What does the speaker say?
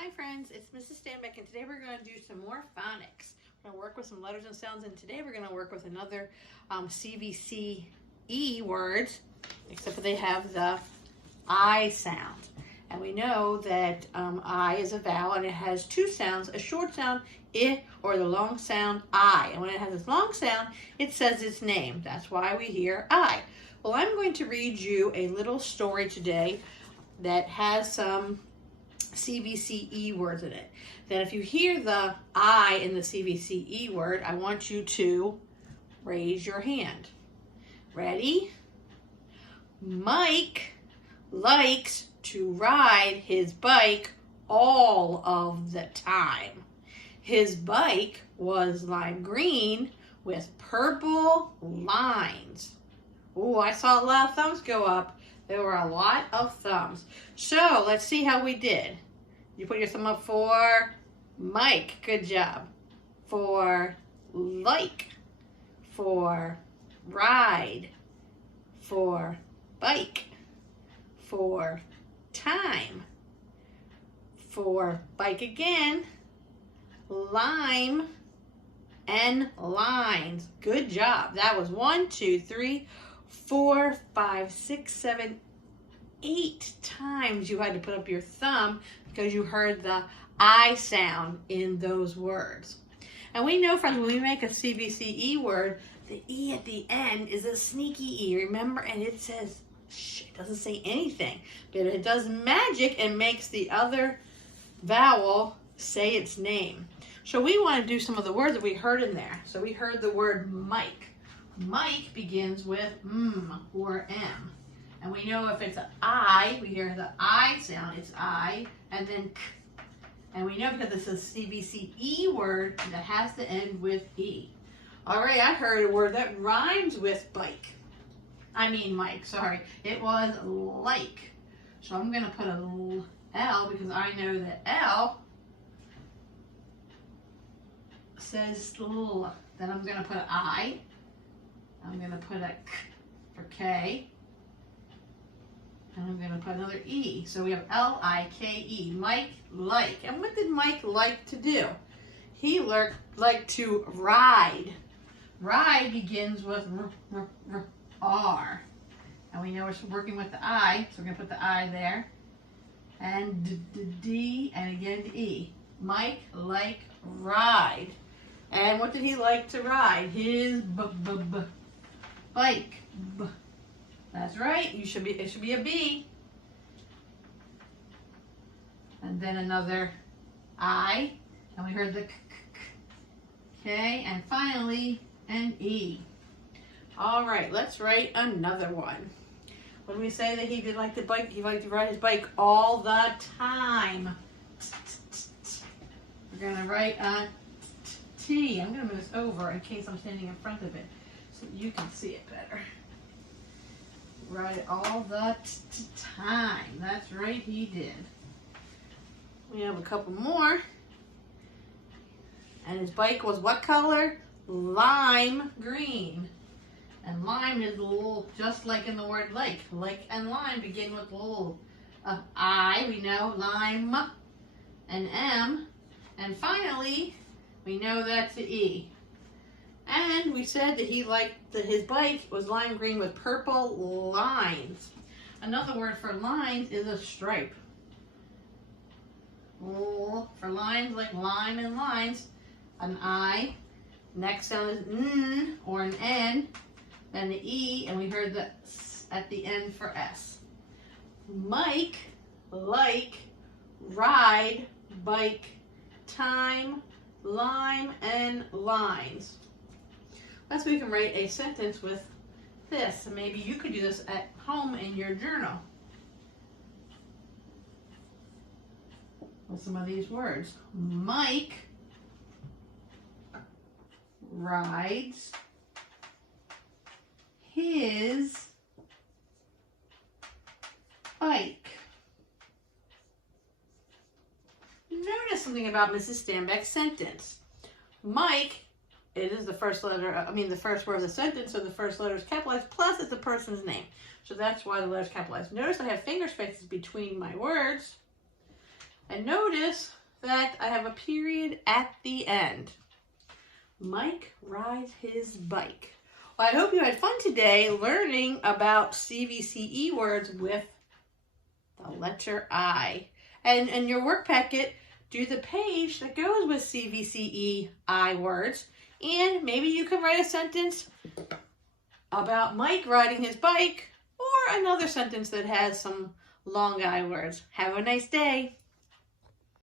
Hi friends, it's Mrs. Stanbeck, and today we're going to do some more phonics. We're going to work with some letters and sounds, and today we're going to work with another CVCE words, except for they have the I sound. And we know that I is a vowel, and it has two sounds, a short sound, I, or the long sound, I. And when it has this long sound, it says its name. That's why we hear I. Well, I'm going to read you a little story today that has some CVCE words in it. Then if you hear the I in the CVCE word, I want you to raise your hand. Ready? Mike likes to ride his bike all of the time. His bike was lime green with purple lines. Oh, I saw a lot of thumbs go up. There were a lot of thumbs. So let's see how we did. You put your thumb up for Mike. Good job. For like. For ride. For bike. For time. For bike again. Lime and lines. Good job. That was 1, 2, 3, 4, 5, 6, 7, 8 times you had to put up your thumb because you heard the I sound in those words. And we know, friends, when we make a CVCE word, the E at the end is a sneaky E, remember? And it says, shh, it doesn't say anything. But it does magic and makes the other vowel say its name. So we want to do some of the words that we heard in there. So we heard the word Mike. Mike begins with M or M. And we know if it's an I, we hear the I sound, it's I, and then K. And we know because it's a CVCE word that has to end with E. All right, I heard a word that rhymes with bike. Mike, sorry. It was like. So I'm going to put a L because I know that L says L. Then I'm going to put an I. I'm going to put a K for K. And I'm going to put another E. So we have L-I-K-E. Mike, like. And what did Mike like to do? He liked to ride. Ride begins with R. And we know we're working with the I, so we're going to put the I there. And D, and again E. Mike like ride. And what did he like to ride? His bike. That's right. It should be a B. And then another I. And we heard the K. And finally an E. All right, let's write another one. When we say that he did like the bike, he liked to ride his bike all the time. We're going to write a T. I'm going to move this over in case I'm standing in front of it so you can see it better. Ride it all the time. That's right, he did. We have a couple more. And his bike was what color? Lime green. And lime is a little, just like in the word like. Like and lime begin with a little I, we know, lime, and M. And finally, we know that's the E. And we said that he liked that his bike was lime green with purple lines. Another word for lines is a stripe. For lines like lime and lines, an I. Next sound is N or an N. Then the E, and we heard the S at the end for S. Mike, like, ride, bike, time, lime, and lines. That's where you can write a sentence with this. And maybe you could do this at home in your journal with some of these words. Mike rides his bike. Notice something about Mrs. Stanbeck's sentence. Mike, it is the first letter, the first word of the sentence, so the first letter is capitalized, plus it's the person's name. So that's why the letter's capitalized. Notice I have finger spaces between my words. And notice that I have a period at the end. Mike rides his bike. Well, I hope you had fun today learning about CVCE words with the letter I. And in your work packet, do the page that goes with CVCE I words. And maybe you can write a sentence about Mike riding his bike, or another sentence that has some long I words. Have a nice day.